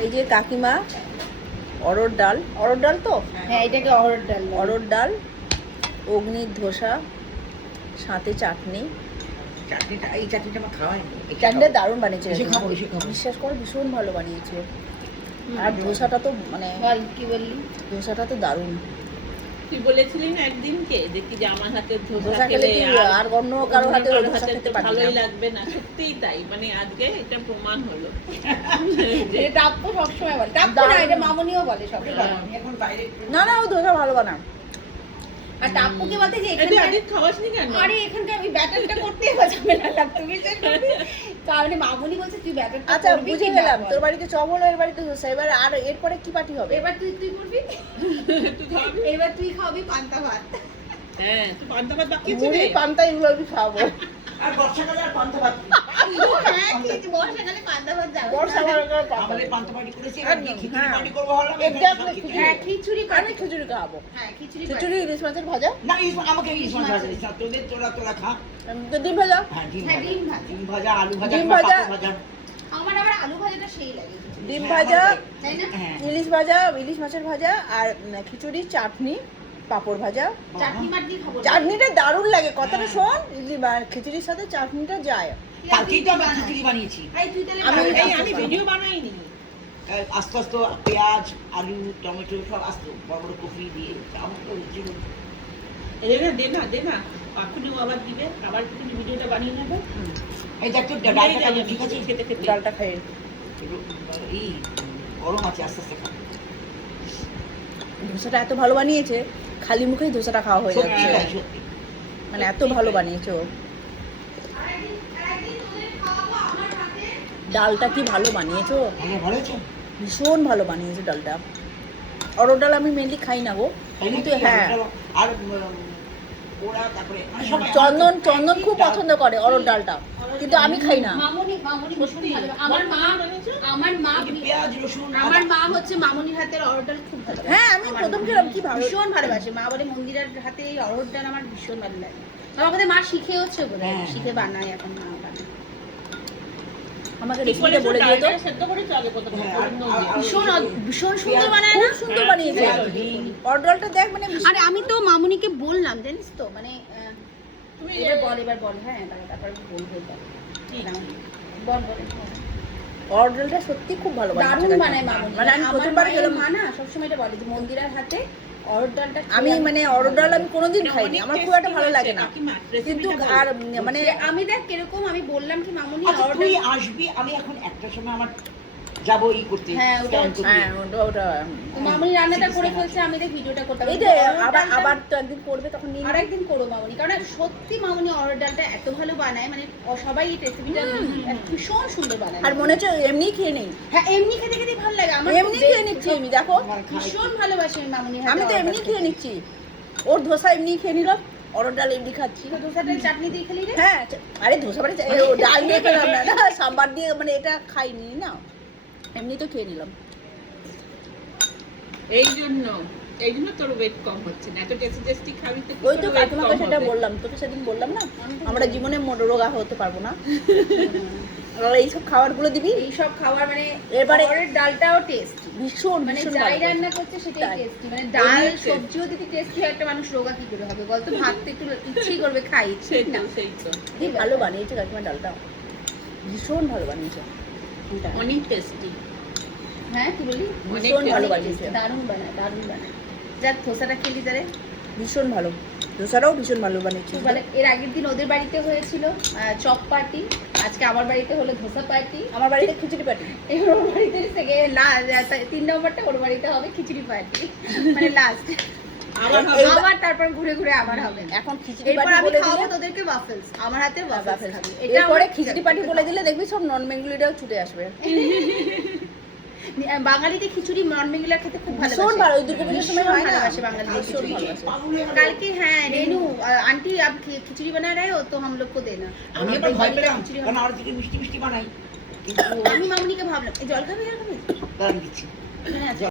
এই যে কাকিমা অরহর ডাল তো, হ্যাঁ এটাকে অরহর ডাল, অগ্নির ধোসা, সাথে চাটনি। এই চাটনিটা আমার খাওয়াই চাটনিটা দারুণ বানিয়েছে, খাবো। বিশ্বাস করো ভীষণ ভালো বানিয়েছে। আর ধোসাটা তো মানে কি বললি? ধোসাটা তো দারুণ। তুই বলেছিলি না একদিনকে দেখি যে আমার হাতে ধোসা ধোসা খেলে খেলে কি আর অন্য কারো হাতে ধোসা খেতে পারবি ভালোই না। লাগবে না, সত্যিই তাই। মানে আজকে এটা প্রমাণ হলো। ডাব তো সবসময় বলে, ডাব না এটা মামনিও বলে সবসময়। আমি এখন বাইরে না না, ও ধোসা ভালো বানায়। আর ডাব্বুকে বলতে যে তুই এখানকার আদিত খাওয়াসনি কেন? আরে এখানকার আমি ব্যাটারটা করতে ঝামেলা লাগতো, বিশ্বাস করবি? কারণ মামনি বলছে তুই ব্যাটারটা আচ্ছা করবি বুঝে কি গেলাম, না তোর বল। বাড়িতে চপ হলো, এর বাড়িতে ধোসা, এবার আর এরপরে কি পার্টি হবে? এবার তুই করবি, তুই খাওয়াবি? এবার তুই খাবি পান্তা ভাত। হ্যাঁ, তুই পান্তা ভাত বাকি আছে মুড়ি রে? পান্তা এগুলো আমি খাওয়াবো। আর বর্ষাকালে আর পান্তা ভাত হ্যাঁ কিন্তু বর্ষাকালে পান্তা ভাত যাবে বর্ষা না। ভালো করে পান্তা আমাদের ভাত। পান্তা পার্টি করেছি, এবার একদম, খিচুড়ি হ্যাঁ। পার্টি করবো ভাবলাম, Exactly, খিচুড়ি। হ্যাঁ খিচুড়ি আমি খিচুড়ি খাওয়াবো। হ্যাঁ খিচুড়ি খিচুড়ি, ইলিশ মাছের ভাজা, না আমাকে ইলিশ মাছ ভাজা দিস না, তোরা খা। তো ডিম ভাজা। হ্যাঁ ডিম হ্যাঁ, ভাজা, ডিম ভাজা। ডিম ভাজা, আলু ভাজা, ডিম কিংবা ভাজা। পাঁপড় ভাজা। আমার আবার আলু ভাজাটা সেই লাগে। ডিম হ্যাঁ, ভাজা, তাই না? হ্যাঁ ইলিশ ভাজা, ইলিশ মাছের ভাজা, আর খিচুড়ি, চাটনি, পাঁপড় ভাজা। চাটনি মাট দিয়ে খাবো। চাটনিটা দারুণ লাগে, কথাটা হ্যাঁ। শোন, খিচুড়ির সাথে চাটনিটা যায়। কালকেই তো আমি খিচুড়ি বানিয়েছি। এই তুই তাহলে আমি- বানাবি। আমি ভিডিও বানাইনি। আস্তে আস্তে পেঁয়াজ, আলু, টমেটো সব আস্তে বড় বড় কফি দিয়ে আমার তো রুচি। দে না এখনই আবার দিবে, আবার একটু ভিডিওটা বানিয়ে নেবে। এই দেখ তো ডালটা কেমন, ঠিক আছে? খেতে খেতে ডালটা খাই। এই গরম আছে, আস্তে আস্তে খা। ধোসাটা এত ভালো বানিয়েছে, খালি মুখেই ধোসাটা খাওয়া হয়ে সত্যি যাচ্ছে, তাই, সত্যি। মানে এত ভালো বানিয়েছে ও। ডালটা কি ভালো বানিয়েছো, ভালো হয়েছে? ভীষণ ভালো বানিয়েছে ডালটা। অরহর ডাল আমি মেনলি খাই না গো, কিন্তু হ্যাঁ আর ওরা তারপরে মানে সবাই চন্দন খুব পছন্দ করে অরহর ডালটা, কিন্তু আমি খাই না। মামনি ভীষণ ভালো। আমার মা পেঁয়াজ, রসুন, আমার মা হচ্ছে মামনির হাতের অরহর ডাল খুব ভালো। হ্যাঁ আমি প্রথম খেলাম, কি ভালো, ভীষণ ভালোবাসে। মা বলে মন্দিরের হাতে এই অরহর ডাল আমার ভীষণ ভালো লাগে। আমাদের মা শিখেওছে বলে, হ্যাঁ। শিখে বানায় এখন মা বানায়। আমাকে কি রেসিপিটা করেছো? বলে দিও তো। ডালটা সেদ্ধ করেছো আগে প্রথমে? হ্যাঁ, ফোড়ন দিয়ে। ভীষণ সুন্দর বানায় খুব না? সুন্দর বানিয়েছে পেঁয়াজ, হিং। অরহর ডালটা, দেখ মানে আরে আমি তো মামনিকে বললাম জানিস তো, মানে তুমি এবার বল হ্যাঁ তারপর বলবো ঠিক। বল অরহর ডালটা সত্যি খুব ভালো বানিয়েছে। দারুণ বানায় মামনি। মানে আমি আমার প্রথমবার মায়ের খেলাম। মা না সবসময় এটা বলে যে মন্দিরের হাতে অরহর ডালটা আমি মানে অরহর ডাল আমি কোনোদিন খাইনি, অনেক আমার খুব একটা tasty ভালো হয়েছে, লাগে না, কাকিমা, কিন্তু রেসিপিটা আর বলো। মানে আমি দেখ কিরকম, আমি বললাম কি মামনি আচ্ছা অরহর তুই ডাল, আসবি, আমি এখন একটা সময় আমার যাবো ই করতে, হ্যাঁ, ওটা স্ক্যান করতে। হ্যাঁ ওটা তো মামনি রান্নাটা করে ফেলছে, আমি দেখ ভিডিওটা করতে এই যে আবার তো একদিন করবে, তখন নিয়ে আর একদিন করো মামনি, কারণ সত্যি মামনি অরহর ডালটা এত ভালো বানায়, মানে সবাই এই রেসিপিটা ভীষণ সুন্দর বানায়। আর মনে হচ্ছে এমনি খেয়ে নেই, হ্যাঁ এমনি খেতে খেতে ভালো লাগে আমার, এমনি খেয়ে নিচ্ছি আমি, দেখো ভীষণ ভালোবাসি আমি মামনি হাতে আমি তো অরহর এমনি ডালটা। খেয়ে নিচ্ছি, ওর ধোসা এমনি খেয়ে নিলাম, অরহর ডাল এমনি খাচ্ছি। তো ধোসাটা চাটনি দিয়ে খেলি রে? হ্যাঁ আরে ধোসা মানে ডাল দিয়ে খেলাম না, না সাম্বার দিয়ে, মানে এটা খাইনি না, এমনি তো খেয়ে নিলাম। এই জন্য তোর ওয়েট কম হচ্ছে না, এত টেস্টি খাবি তো ওই তো কাকিমাকে সেটা বললাম, তোকে সেদিন বললাম না, আমরা জীবনে রোগা হতে পারবো না, আর এইসব খাবারগুলো দিবি, এইসব খাবার মানে এবারে- অরহরের ডালটাও টেস্টি, ভীষণ মানে ভীষণ যাই ভালো। রান্না করছে সেটাই তাই। টেস্টি, মানে ডাল অনেক tasty। সবজিও যদি টেস্টি হয় একটা মানুষ রোগা কি করে হবে বলতো? ভাত তো একটু ইচ্ছেই করবে খাই, ঠিক না? সেই তো কি ভালো বানিয়েছে কাকিমা ডালটা, ভীষণ ভালো বানিয়েছে, অনেক টেস্টি। হ্যাঁ কি বলি? ভীষণ ভালো অনেক বানিয়েছে, tasty, দারুণ বানায়। যাক ধোসাটা খেলি তারে। ভীষণ ভালো, ধোসাটাও ভীষণ ভালো বানিয়েছে। মানে এর আগের দিন ওদের বাড়িতে হয়েছিল চপ পার্টি, আজকে আমার বাড়িতে হলো ধোসা পার্টি, আমার বাড়িতে খিচুড়ি পাটি, এবার ওর বাড়িতে থেকে 3 নম্বরটা ওর বাড়িতে হবে খিচুড়ি পার্টি, মানে লাস্ট আবার তারপর ঘুরে ঘুরে আবার হবে। এখন খিচুড়ি এরপর পাটি আমি বলে খাওয়াবো দিলে, তোদেরকে ওয়াফেলস, আমার হাতে ওয়াফেলস বাফেলস খাবি। খাবি। এরপরে খিচুড়ি পাটি বলে দিলে দেখবি সব নন বেঙ্গলিরাও ছুটে আসবে। বাঙালিতে খিচুড়ি নন বেঙ্গলিরা খেতে খুব ভীষণ ভালোবাসে, ভালো, ওই দুর্গাপূজার সময় হয় না, ভালোবাসে বাঙালিরা ভীষণ খিচুড়ি। ভালোবাসে। কালকে হ্যাঁ রেনু आंटी आप खिचड़ी बना रहे हो तो हम लोग को देना। আমি এবার ভয় পেলাম, খিচুড়ি কারণ আমার থেকে মিষ্টি মিষ্টি বানাই, কিন্তু আমি মামনিকে ভাবলাম এই জল খাবি দাঁড়ান দিচ্ছি। হ্যাঁ